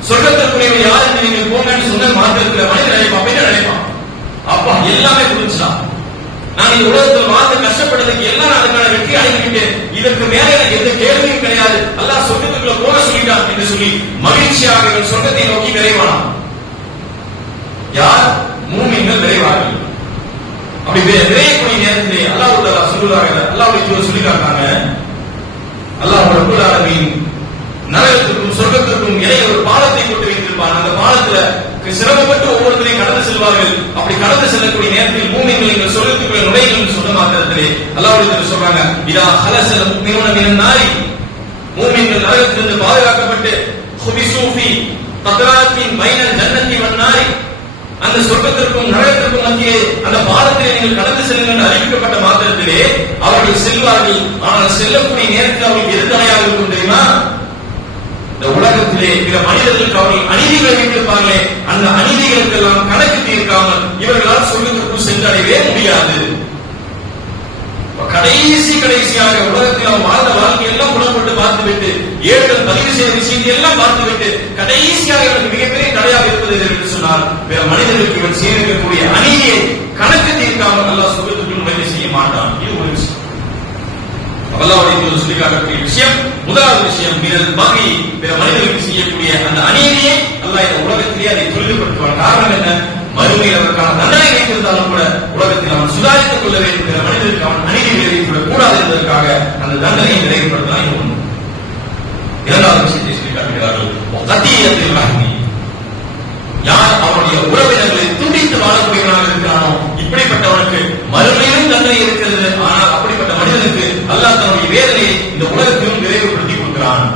சொர்க்கத்திற்குரியவர்கள் யார் என்று நீங்கள் போங்க என்று சொன்ன மாத்திரத்தில் மனிதன் நினைப்பான், அப்பா எல்லாமே முடிஞ்சுதான், நான் இந்த உலகத்தில் வாழ்ந்து கஷ்டப்பட்டதுக்கு எல்லாம் நான் அதுக்கான வெற்றி அடைந்துவிட்டேன், இதற்கு மேல எனக்கு எந்த கேள்வியும் கிடையாது, அல்லாஹ் சொர்க்கத்துக்குள்ள போக சொல்லிட்டான் என்று சொல்லி மகிழ்ச்சியாக சொர்க்கத்தை நோக்கி விரைவானாம். யார்? மூமின்கள் விரைவார்கள். அப்படி விரையக்கூடிய நேரத்திலே அல்லாஹ் தஆலா சொல்லுவாங்க, அல்லாஹ்வுடைய சொல்லி காட்டாங்க, அல்லாஹ் ரப்பல் ஆலமீன் நரகத்துக்கும் சொர்க்கத்துக்கும் இடையே ஒரு பாலத்தை போட்டு வைத்திருப்பான். அந்த பாலத்துல சிரமப்பட்டு ஒவ்வொருத்தரையும் கடந்து செல்வார்கள். அப்படி கடந்து செல்லக்கூடிய நேரத்தில் மூமின்கள் நீங்கள் சொர்க்கத்துக்குள்ள நுழைகள் சொன்ன மாத்திரத்திலே அல்லாஹ்வுடைய சொல்றாங்க, இதா ஹலஸல் முஃமினூன மினன் நாரி, மூமின்கள் நரகத்திலிருந்து பாதுகாக்கப்பட்டு ஹுபிஸூ ஃபீ தத்ராத்தின் பைனல் ஜன்னத்தி வன் நாரி, அந்த சொர்க்கத்திற்கும் நரகத்திற்கும் மத்தியே அந்த பாலத்திலே நீங்கள் கடந்து செல்லுங்கள் என்று அறிவிக்கப்பட்ட மாத்திரத்திலே அவர்கள் செல்வார்கள். ஆனால் செல்லக்கூடிய நேரத்தில் அவர்கள் எது தடையாக இருக்கும் தெரியுமா? இந்த உலகத்திலே பிற மனிதர்களுக்கு அவர்கள் அநீதிகளை வைத்திருப்பார்களே, அந்த அநீதிகளுக்கெல்லாம் கணக்கு தீர்க்காமல் இவர்களால் சொர்க்கத்திற்குள் சென்றடையவே முடியாது. கடைசியாக உலகத்தில் அவன் வாழ்ந்த வாழ்க்கையெல்லாம் புலப்பட்டு பார்த்துவிட்டு ஏழுகள் பதிவு செய்த விஷயத்தை எல்லாம் பார்த்துவிட்டு கடைசியாக இவனுக்கு மிகப்பெரிய தடையாக இருப்பது என்று சொன்னால் பிற மனிதர்களுக்கு இவன் செய்திருக்கக்கூடிய அநீதியை கணக்கு தீர்க்காமல் அல்லாஹ் சொர்க்கத்துக்குள் நுழைவு செய்ய மாட்டான். இது ஒரு விஷயம். அல்லாஹ்வுடைய சொல்லி காட்டக்கூடிய விஷயம், முதலாவது விஷயம், பாக்கி பிற மனிதர்களுக்கு செய்யக்கூடிய அந்த அநீதியை அல்லாஹ் இந்த உலகத்திலேயே அதை துரிதப்படுத்துவான். காரணம் என்ன? மறுமையில் அதற்கான தண்டனை வைத்திருந்தாலும் கூட உலகத்தில் அவன் சுதாரித்துக் கொள்ள வேண்டும், பிற மனிதருக்கு அவன் அநீதி விளைவித்துவிடக் கூடாது என்பதற்காக அந்த தண்டனையை நிறைவுபடுத்தலாம். இது ஒன்று. இரண்டாவது விஷயத்தை சொல்லி காட்டுகிறார்கள், கத்தியத்தில் ராகி, யார் அவனுடைய உறவினர்களை துண்டித்து வாழக்கூடியவனாக இருக்கிறானோ இப்படிப்பட்டவனுக்கு மறுமையிலும் தண்டனை இருக்கிறது. ஆனால் அப்படிப்பட்ட மனிதனுக்கு அல்லாஹ் தன்னுடைய வேதனையை இந்த உலகத்திலும் விரைவுபடுத்தி கொடுக்கிறான்.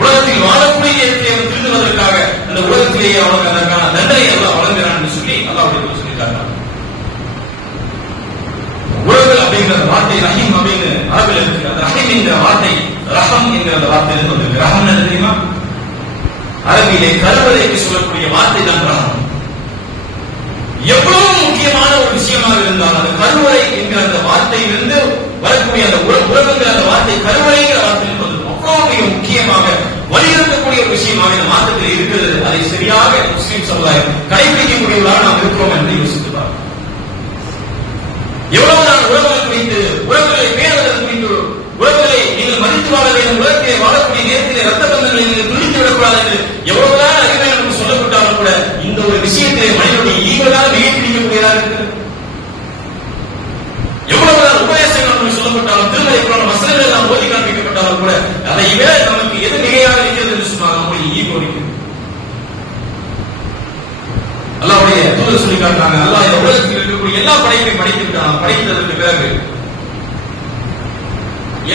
உலகத்தில் வாழக்கூடிய இயற்கையை திருந்துவதற்காக அந்த உலகத்திலேயே அவனுக்கு அதற்கான தண்டனை அல்லாஹ் வழங்குகிறான் என்று சொல்லி அல்லாஹ்வுடைய சொல்லிட்டார்கள். உறவுகள் அப்படிங்கிற வார்த்தை ரஹீம் அப்படின்னு அரபில் இருக்கு. அந்த ரஹீம் என்கிற வார்த்தை ரஹம் என்கிற அந்த வார்த்தையிலிருந்து வந்திருக்கு. ரஹம் என்ன தெரியுமா? அரபியிலே கருவறைக்கு சொல்லக்கூடிய வார்த்தை தான் ரஹம். எவ்வளவு முக்கியமான ஒரு விஷயமாக இருந்தால் அந்த கருவறை என்கிற அந்த வார்த்தையிலிருந்து வரக்கூடிய அந்த உறவுங்கிற அந்த வார்த்தை கருவறைங்கிற வார்த்தையில் வந்து அவ்வளவு முக்கியமாக வலியுறுத்தக்கூடிய ஒரு விஷயமாக இந்த மாற்றத்தில் இருக்கிறது. அதை சரியாக முஸ்லிம் சமுதாயம் கடைபிடிக்கக்கூடியவர்களாக நாம் இருக்கிறோம் என்று யோசித்து பார்க்கிறோம். எவ்வளவு நான் உறவுகள் குறித்து, உறவுகளை பேணுவதற்கு குறித்து, உறவுகளை நீங்கள் மதித்து வாழ வேண்டும், அதை விட நமக்கு எது மிகையாக இருக்கிறது என்று சொன்னால் நம்முடைய ஈகோ இருக்கிறது. அல்லாஹ்வுடைய தூதர் சொல்லி காட்டுறாங்க, அல்லாஹ் இந்த உலகத்தில் இருக்கக்கூடிய எல்லா படைப்பையும் படைத்திருக்கிறான். படைத்ததற்கு பிறகு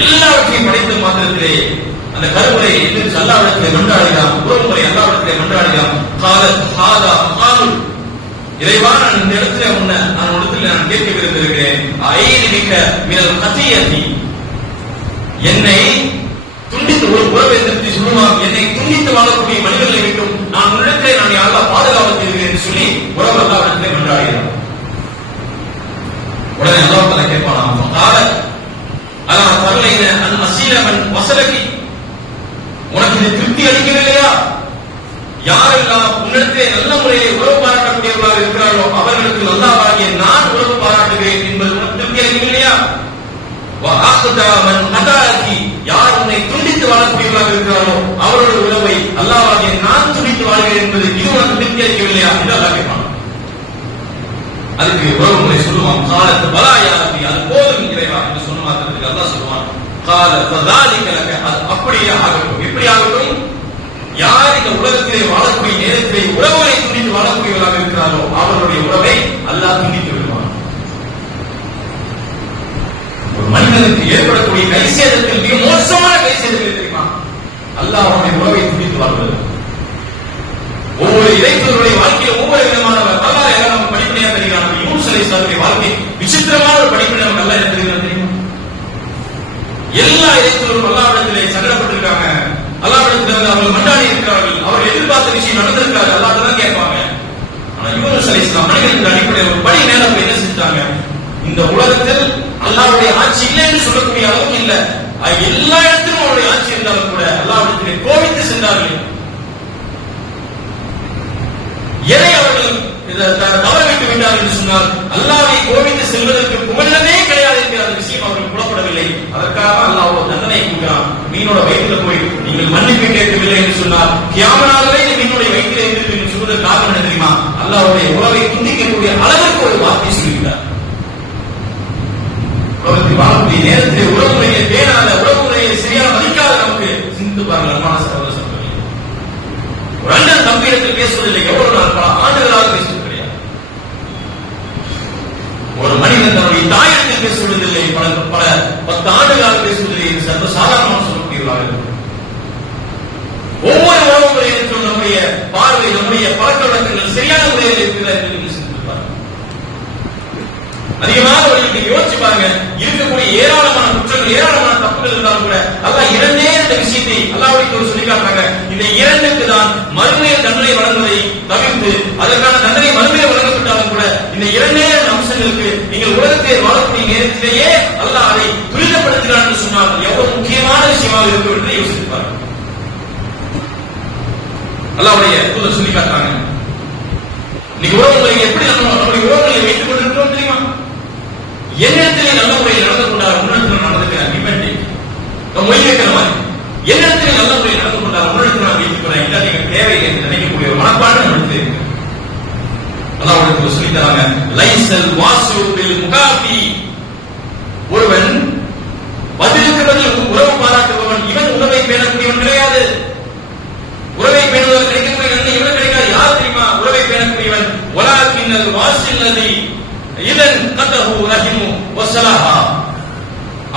எல்லாவற்றையும் படைத்த மாத்திரத்திலே அந்த கருமுறை என்று அல்லாஹ்விடத்திலே மன்றாடுகிறான், உறவுமுறை அல்லாஹ்விடத்திலே மன்றாடுகிறான். காலத் ஹாதா காலுல், இறைவா நான் இந்த இடத்துல நான் இடத்துல நான் கேட்க விரும்புகிறேன், ஐனிமிக்க மினல் கத்தியத்தி, என்னை துண்டித்து ஒரு உறவை நிறுத்தி சொல்லுவாங்க, என்னை துண்டித்து வாழக்கூடிய மனிதர்களை விட்டும் நான் உன்னிடத்திலே நான் யாரெல்லாம் பாதுகாப்பு இருக்கிறேன் என்று சொல்லி உறவு அல்லாஹ்விடத்திலே மன்றாடுகிறான். உடனே அல்லாஹ் தஆலா கேட்பானாம், காலத் அலா தர்லைன அன் அஸீலமன் வஸலகி, உனக்கு இது திருப்தி அளிக்கவில்லையா? யாரெல்லாம் உன்னிடத்திலே நல்ல முறையில் உறவு பாராட்டக்கூடியவர்களாக இருக்கிறார்களோ அவர்களுக்கு அல்லாஹ்வாகிய நான் உறவு பாராட்டுகிறேன் என்பது உனக்கு திருப்தி அளிக்கவில்லையா? யார் உன்னை துண்டித்து வாழக்கூடியவர்களாக இருக்கிறாரோ அவருடைய உறவை அல்லாஹ்வாகிய நான் துண்டித்து வாழ்கிறேன் என்பது இது உனக்கு திருப்தி அளிக்கவில்லையா என்று அல்லாஹ் கேட்பான். அதுக்கு உறவு முறை சொல்லுவான், காலத்து பலாயா, அது போதும் இறைவா என்று சொன்ன மாத்திரத்துக்கு அல்லாஹ் சொல்லுவான், கால ஃபதாலிக லக, அது அப்படியே ஆகட்டும். எப்படி ஆகட்டும்? யார் இந்த உலகத்திலே வாழக்கூடிய நேரத்திலே உறவுகளை துண்டித்து வாழக்கூடியவர்களாக இருக்கிறாரோ அவருடைய உறவை அல்லாஹ் துண்டித்து விடுவான். ஒரு மனிதனுக்கு ஏற்படக்கூடிய கைசேதத்தில் மிக மோசமான கைசேதத்தில் தெரியுமா? அல்லாஹ் அவருடைய உறவை துண்டித்து வாழ்வது. ஒவ்வொரு இறைத்தவருடைய வாழ்க்கையில் ஒவ்வொரு விதமான வரலாறு எல்லாம் நம்ம படிப்பனையாக தெரிகிறாங்க. யூனுஸ் அலைஹிஸ்ஸலாமுடைய வாழ்க்கை விசித்திரமான ஒரு படிப்பினை நமக்கு அல்லாஹ் என்ன தெரிகிறது தெரியுமா? எல்லா இறைத்தவரும் அல்லாஹ்விடத்திலே சங்கடப்பட்டிருக்காங்க, அல்லாஹ்விடத்திலிருந்து அவர்கள் மன்றாடி இருக்கிறார்கள், அவர்கள் எதிர்பார்த்த விஷயம் நடந்திருக்காது, அல்லாஹ் தான் கேட்பாங்க. ஆனா யூனுஸ் அலைஹிஸ்ஸலாம் மனிதனின் அடிப்படையில் ஒரு படி மேல போய் என்ன செஞ்சாங்க? இந்த உலகத்தில் அல்லாஹ்வுடைய ஆட்சி இல்லை என்று சொல்லக்கூடிய அளவுக்கு இல்லை, எல்லா இடத்திலும் அவருடைய ஆட்சி இருந்தாலும் கூட அல்லாஹ்விடத்திலே கோபித்து சென்றார்கள். எதை அவர்கள் தவறவிட்டு விட்டார்கள் என்று சொன்னால் அல்லாஹ்வை கோபித்து செல்வதற்கு புகழமே கிடையாது என்கிற அந்த விஷயம் அவர்கள் புலப்படவில்லை. அதற்காக அல்லாஹ் ஒரு தண்டனை கொடுக்கிறான். மீனோட வயிற்றுல போய் நீங்கள் மன்னிப்பு கேட்கவில்லை என்று சொன்னால் கியாமனாலே மீனுடைய வயிற்றிலே இருந்து நீங்கள் சொல்வதற்கு காரணம் என்ன தெரியுமா? அல்லாஹ்வுடைய உறவை துண்டிக்கக்கூடிய அளவிற்கு ஒரு வார்த்தை சொல்லிவிட்டார். உலகத்தில் வாழக்கூடிய நேரத்தில் உறவுமுறையை பேணாத, உறவுமுறையை சரியாக மதிக்காத நமக்கு சிந்து பாருங்கள். அன்பான சகோதர சகோதரி, ஒரு அண்ணன் தம்பியிடத்தில் பேசுவதில்லை, எவ்வளவு நாள் பல ஆண்டுகளாக பேசுவது கிடையாது. ஒரு மனிதன் தன்னுடைய தாயிடத்தில் பேசுவதில்லை, பல 10 ஆண்டுகளாக பேசுவதில்லை என்று சர்வ சாதாரணமாக சொல்லக்கூடியவர்களாக ஒவ்வொரு உறவு முறையிலும் நம்முடைய பார்வை, நம்முடைய பழக்க வழக்கங்கள் சரியான முறையில் இருக்கிறதா என்று நீங்கள் சிந்திப்பார்கள். அதிகமாக அவர்களுக்கு யோசிச்சு பாருங்க, இருக்கக்கூடிய ஏராளமான குற்றங்கள், ஏராளமான தப்புகள் இருந்தாலும் கூட அல்லாஹ் இரண்டே இந்த விஷயத்தை அல்லாஹ்வுடைய சொல்லி காட்டுறாங்க. இந்த இரண்டுக்கு தான் மறுமையில் தண்டனை வழங்குவதை தவிர்த்து அதற்கான தண்டனை மறுமையில் வழங்கப்பட்டாலும் கூட இந்த இரண்டே அம்சங்களுக்கு நீங்கள் உலகத்தை வாழக்கூடிய நேரத்திலேயே அல்லாஹ் அதை துரிதப்படுத்துகிறார் என்று சொன்னால் எவ்வளவு முக்கியமான விஷயமாக இருக்கும் என்று யோசிப்பார்கள். அல்லாஹ்வுடைய தூதர் சொல்லி காட்டுறாங்க, இன்னைக்கு உறவுகளை எப்படி நம்முடைய உறவுகளை வைத்துக் கொண்டிருக்கிறோம் தெரியுமா? என்னிடத்திலே நல்ல முறையில் நடந்து கொண்டார், உன்னிடத்தில் நடந்துக்கிறார், மொழி வைக்கிற மாதிரி என்னிடத்திலே நல்ல முறையில் நடந்து கொண்டார், உன்னிடத்தில் நான் வைத்துக் கொண்டேன், இல்லை நீங்கள் தேவையில்லை என்று நினைக்கக்கூடிய ஒரு மனப்பாடு நம்மளுக்கு இருக்கு. அல்லாஹ்வுடைய சொல்லி தராங்க, லைசல் வாசு பில் முகாஃபி, ஒருவன் பதிலுக்கு பதில் உறவு பாராட்டுபவன் இவன் உறவை பேணக்கூடியவன் கிடையாது. உறவை பேணுவதற்கு கிடைக்கக்கூடிய நன்மை இவன் கிடைக்காது. யார் தெரியுமா உறவை பேணக்கூடியவன்? வலாக்கின்னல் வாசில்லதி இதன் கதஹு ரஹிமு வஸலஹா,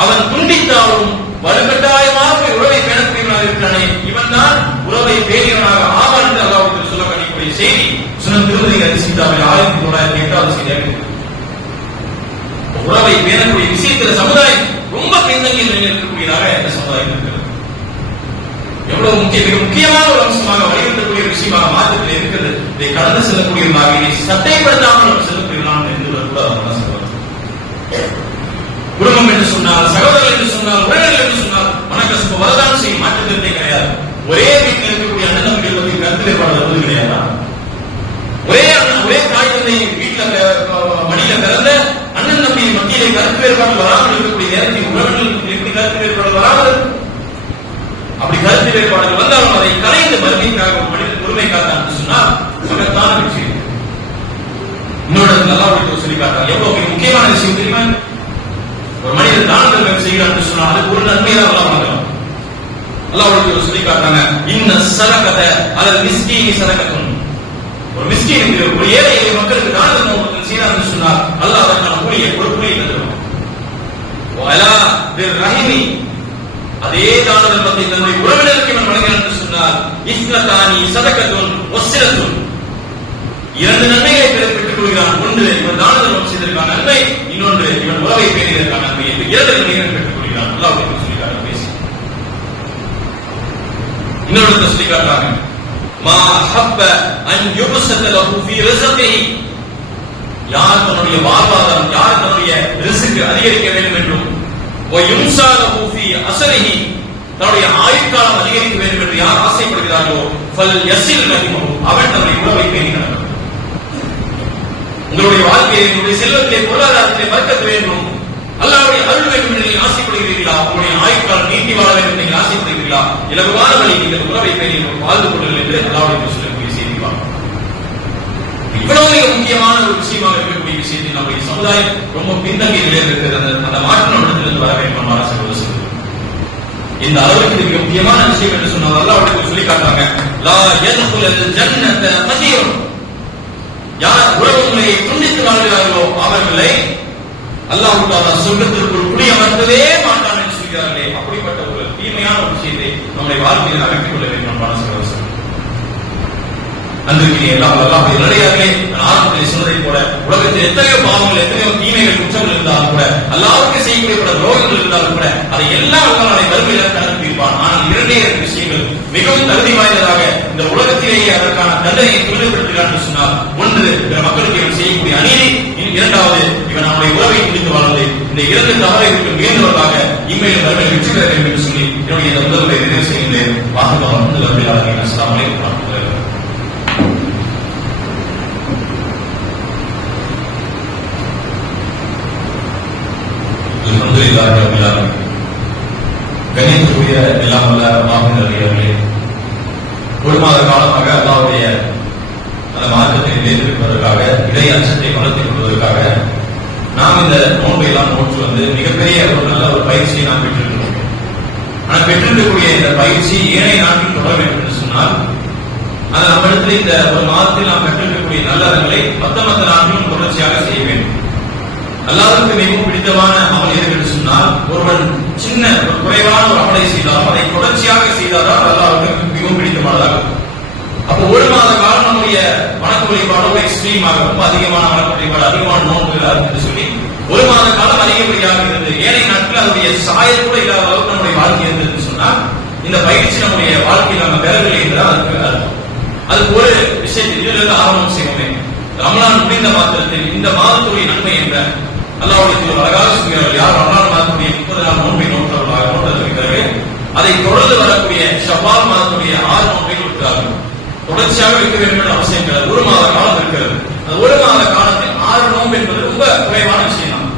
அவன் துண்டித்தாலும் வலுக்கட்டாயமாக உறவை பேணக்கூடியவனாக இருக்கிறானே இவன் தான் உறவை பேணியவனாக ஆவான் என்று அல்லாஹ் சொல்லக்கூடிய செய்தி சுனன் திருமதி ஹதீஸில் 1908 செய்தியாக இருக்கு. உறவை பேணக்கூடிய விஷயத்தில் சமுதாயம் ரொம்ப பின்தங்கிய நிலையில் இருக்கக்கூடியதாக இந்த சமுதாயம் இருக்கிறது. எவ்வளவு மிக முக்கியமான ஒரு அம்சமாக வலியுறுத்தக்கூடிய விஷயமாக மாற்றத்தில் இருக்கிறது. இதை கடந்து செல்லக்கூடியவர்களாக, இதை சட்டைப்படுத்தாமல் செல்லக்கூடியவர்களாக இருந்து வரக்கூடாது. குடும்பம் என்று சொன்னால், சகோதரர்கள் என்று சொன்னால், உறவினர்கள் என்று சொன்னால் மனக்கசப்பு வரதான் செய்யும், மாற்றத்திலே கிடையாது. ஒரே வீட்டில் இருக்கக்கூடிய அண்ணன் தம்பிகள் பற்றி கருத்து வேறுபாடு வருவது கிடையாதா? ஒரே தாய் தந்தை வீட்டில் மடியில பிறந்த அண்ணன் தம்பி மத்தியிலே கருத்து வேறுபாடு வராமல் இருக்கக்கூடிய நேரத்தில் உறவினர்களுக்கு எப்படி கருத்து வேறுபாடு வராமல் இருக்கும்? அப்படி கருத்து வேறுபாடுகள் வந்தாலும் அதை கலைந்து மறுமைக்காக மனித பொறுமைக்காக சொன்னால் மகத்தான விஷயம். இன்னொரு நல்லா சொல்லி காட்டாங்க, எவ்வளவு முக்கியமான விஷயம் தெரியுமா? ஒரு மனிதன் தான தர்மம் செய்கிறார் என்று சொன்னால் அதுக்கு ஒரு நன்மையாக வரலாம். அல்லாஹ்வுடைய சொல்லி காட்டுறாங்க, இன்ன ஸதகத அலல் மிஸ்கீனி ஸதகத்துன். ஒரு மிஸ்கீனுக்கு, ஒரு ஏழை எளிய மக்களுக்கு தான தர்மம் செய்யறான்னு சொன்னால் அல்லாஹ் அதற்கான கூலியை தருவான். வலா பிர் ரஹிமி, அதே தான தர்மத்தை தன்னுடைய உறவினருக்கு இவன் வழங்கினான் என்று சொன்னால் இஸ்னதானி ஸதகத்துன் வஸ்ஸிலத்துன், இரண்டு நன்மைகளை பெற்றுக் கொள்கிறான். ஒன்று இவன் தான தர்மம் செய்ததற்கான நன்மை, இன்னொன்று இவன் உறவை பேணியதற்கான நன்மை என்று இரண்டு நன்மைகளை பெற்றுக் கொள்கிறான். அல்லாஹ் சொல்லி காட்டுறாங்க. பேசி இன்னொரு சொல்லி காட்டுறாங்க, மா ஹப்ப அன் யுபஸத லஹு ஃபீ ரிஸ்கிஹி, யார் தன்னுடைய வாழ்வாதாரம், யார் தன்னுடைய ரிஸ்க் அதிகரிக்க வேண்டும் என்றும், வ யும்ஸா லஹு ஃபீ அஸரிஹி, தன்னுடைய ஆயுட்காலம் அதிகரிக்க வேண்டும் என்று யார் ஆசைப்படுகிறார்களோ, ஃபல் யஸில் ரஹிமஹு, அவன் தன்னுடைய உறவை பேணுகிறான். உங்களுடைய வாழ்க்கையை, உங்களுடைய செல்வத்திலே, பொருளாதாரத்திலே பறக்கத் வேண்டும், அல்லாஹ்வுடைய அருள் வேண்டும் என்று நீங்கள் ஆசைப்படுகிறீர்களா? உங்களுடைய ஆயுட்காலம் நீட்டி வாழ வேண்டும் என்று நீங்கள் ஆசைப்படுகிறீர்களா? இலகுவான வழி நீங்கள் உறவை பேணி வாழ்ந்து கொள்ளுங்கள் என்று அல்லாஹ்வுடைய சொல்லக்கூடிய செய்தி. இவ்வளவு மிக முக்கியமான ஒரு விஷயமாக இருக்கக்கூடிய விஷயத்தில் நம்முடைய சமுதாயம் ரொம்ப பின்தங்கிய நிலையில் இருக்கிறது. அந்த மாற்றம் இடத்திலிருந்து வர வேண்டும். இந்த அளவுக்கு மிக முக்கியமான விஷயம் என்று சொன்னால் அல்லாஹ் சொல்லி காட்டுறாங்க, லா யத்குலுல் ஜன்னத மதீர், யார் உறவு முறையை துண்டித்து வாழ்கிறார்களோ அவர்களை அல்லாஹ் தஆலா சொர்க்கத்திற்குள் குடியமர்த்தவே மாட்டான் என்று சொல்கிறார்களே. அப்படிப்பட்ட ஒரு தீமையான ஒரு விஷயத்தை நம்முடைய வாழ்க்கையில் அகற்றிக் கொள்ள வேண்டும். அன்றைக்கு அல்லாஹ் நிறையாவே ஆரம்பத்தில் சொன்னதை போல உலகத்தில் எத்தனையோ பாவங்கள், எத்தனையோ தீமைகள், குற்றங்கள் இருந்தாலும் கூட, அல்லாஹ்வுக்கு செய்யக்கூடிய துரோகங்கள் இருந்தாலும் கூட, அதை எல்லாம் அல்லாஹ் வறுமையில் கடந்து தீர்ப்பான். ஆனால் இரண்டே விஷயங்கள் மிகவும் தகுதி வாய்ந்ததாக இந்த உலகத்திலேயே அதற்கான தண்டனையை துரிதப்படுத்துகிறார் என்று சொன்னால், ஒன்று பிற மக்களுக்கு இவன் செய்யக்கூடிய அநீதி, இரண்டாவது இவன் நம்முடைய உறவை முடித்து வாழ்வது. இந்த இரண்டு தவறை விட்டு மீண்டுவதாக இம்மையில் வறுமையை வெற்றி பெற வேண்டும் என்று சொல்லி என்னுடைய இந்த முதல்வரை நிறைவு செய்கின்றேன். வாக்குவாதம் அஸ்ஸலாமு அலைக்கும் வரஹ்மத்துல்லாஹி. அல்ஹம்துலில்லாஹி ரப்பில் ஆலமீன். கண்ணியத்துக்குரிய எல்லாம் வல்ல அல்லாஹ்வின் அடியார்களே, ஒரு மாத காலமாக அல்லாஹ்வுடைய அந்த மார்க்கத்தை நிலைநிறுத்துவதற்காக, இறை அச்சத்தை வளர்த்துக் கொள்வதற்காக நாம் இந்த நோன்பை எல்லாம் நோற்று வந்து மிகப்பெரிய ஒரு நல்ல ஒரு பயிற்சியை நாம் பெற்றிருக்கிறோம். ஆனால் பெற்றிருக்கக்கூடிய இந்த பயிற்சி ஏனைய நாட்டில் தொடர வேண்டும் என்று சொன்னால், அது நம்மிடத்தில் இந்த ஒரு மாதத்தில் நாம் பெற்றிருக்கக்கூடிய நல்லறங்களை மற்ற நாட்டிலும் தொடர்ச்சியாக செய்ய வேண்டும். அல்லாஹ்வுக்கு மிகவும் பிடித்தமான அமல் எது என்று சொன்னால், ஒருவன் சின்ன ஒரு குறைவான ஒரு அமலை செய்தாலும் அதை தொடர்ச்சியாக செய்தால்தான் அல்லாஹ்வுக்கு மிகவும் பிடித்தமானதாக. அப்போ ஒரு மாத காலம் நம்முடைய வணக்க வழிபாடு எக்ஸ்ட்ரீமாக, ரொம்ப அதிகமான வணக்க வழிபாடு, அதிகமான நோன்புகள் என்று சொல்லி ஒரு மாத காலம் அதிகப்படியாக இருந்து ஏனைய நாட்கள் அதனுடைய சாயல் கூட இல்லாத அளவுக்கு நம்முடைய வாழ்க்கை இருந்ததுன்னு சொன்னால், இந்த பயிற்சி நம்முடைய வாழ்க்கையில் நம்ம பெறவில்லை என்றால் அதுக்கு ஒரு விஷயத்தில் இதிலிருந்து ஆரம்பம் செய்வோமே. ரமலான் முடிந்த மாத்திரத்தில் இந்த மாதத்துடைய நன்மை என்ற அல்லாஹ்வுடைய அழகாக சொல்கிறார்கள், யார் ரமலான் மாதத்துடைய 30 நாள் நோன்பை நோற்றவர்களாக நோட்டிருக்கிறார்கள், அதை தொடர்ந்து வரக்கூடிய ஷவ்வால் மாதத்துடைய 6 நோன்பை நோக்கிறார்கள். தொடர்ச்சியாக வைக்க வேண்டும் என்ற அவசியம் கிடையாது. ஒரு மாத காலம் இருக்கிறது. அந்த ஒரு மாத காலத்தில் 6 நோன்பு என்பது ரொம்ப குறைவான விஷயம் தான்.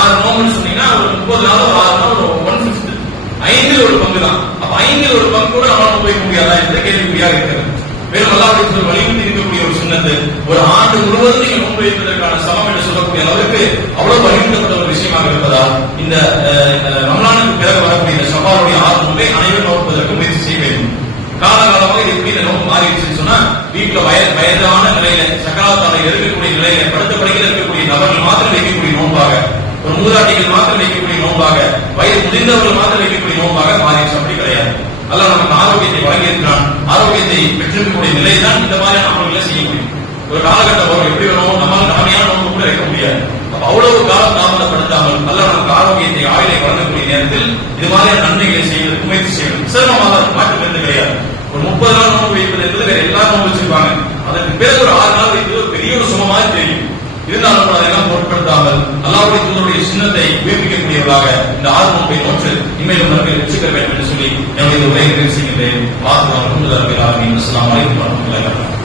6 நோம்புன்னு சொன்னீங்கன்னா ஒரு 30 நாள், ஒரு 6 நாள், ஒரு 1/5, 5ல் ஒரு பங்கு தான். அப்ப 5ல் ஒரு பங்கு கூட நம்மளால போய் முடியாதா என்ற கேள்விக்குறியாக இருக்கிறது. மேலும் அல்லாஹ்வுடைய வலியுறுத்தி இருக்கக்கூடிய ஒரு சுன்னத்து, ஒரு ஆண்டு முழுவதும் நீங்கள் நோன்பு வைப்பதற்கான சமம் என்று சொல்லக்கூடிய அளவுக்கு அவ்வளவு வலியுறுத்தப்பட்ட ஒரு விஷயமாக இருப்பதால், இந்த ரமலானுக்கு பிறகு வரக்கூடிய இந்த ஷவ்வாலுடைய 6 நோன்பை அனைவரும் நோக்குவதற்கு முயற்சி செய்ய வேண்டும். காலகாலமாக எப்படி இந்த நோன்பு மாறிடுச்சுன்னு சொன்னா, வீட்டுல வயதான நிலையில, சக்கராத்தாலை இருக்கக்கூடிய நிலையில, படுத்த படுக்கையில் இருக்கக்கூடிய நபர்கள் மாத்திரம் வைக்கக்கூடிய நோன்பாக, ஒரு மூதாட்டிகள் மாத்திரம் வைக்கக்கூடிய நோன்பாக, வயது முதிர்ந்தவர்கள் மாத்திரம் வைக்கக்கூடிய நோன்பாக மாறிடுச்சு. அப்படி கிடையாது. அல்லாஹ் நமக்கு ஆரோக்கியத்தை வழங்கியிருக்கிறான். ஆரோக்கியத்தை பெற்றிருக்கக்கூடிய நிலை தான் இந்த மாதிரி நாமங்களை செய்ய முடியும். ஒரு காலகட்டம் வரும், எப்படி வரும், நம்மால் கடமையான நோன்பு கூட வைக்க முடியாது. அப்ப அவ்வளவு காலம் தாமதப்படுத்தாமல் அல்லாஹ் நமக்கு ஆரோக்கியத்தை, ஆயுளை வழங்கக்கூடிய நேரத்தில் இது மாதிரியான நன்மைகளை செய்வதற்கு முயற்சி செய்யணும். சிரமமாக மாற்றம் எதுவும் கிடையாது. ஒரு 30 நாள் நோன்பு வைப்பது என்பது வேற எல்லாரும் நோன்பு வச்சிருப்பாங்க. அதற்கு பிறகு ஒரு 6 நாள் வைப்பது ஒரு பெரிய ஒரு சுகமாக தெரியும். இருந்தாலும் அதெல்லாம் பொருட்படுத்தாமல் அல்லாஹ்வுடைய தூதருடைய சின்னத்தை உயிர்ப்பிக்கக்கூடியவர்களாக இந்த 6 நோன்பை நோற்று இன்மையிலும் மறுமையில் வெற்றி பெற வேண்டும் என்று சொல்லி என்னுடைய உரையை நிறைவு செய்கின்றேன். அஸ்ஸலாமு அலைக்கும் வரஹ்மத்துல்லாஹி வபரகாத்துஹு.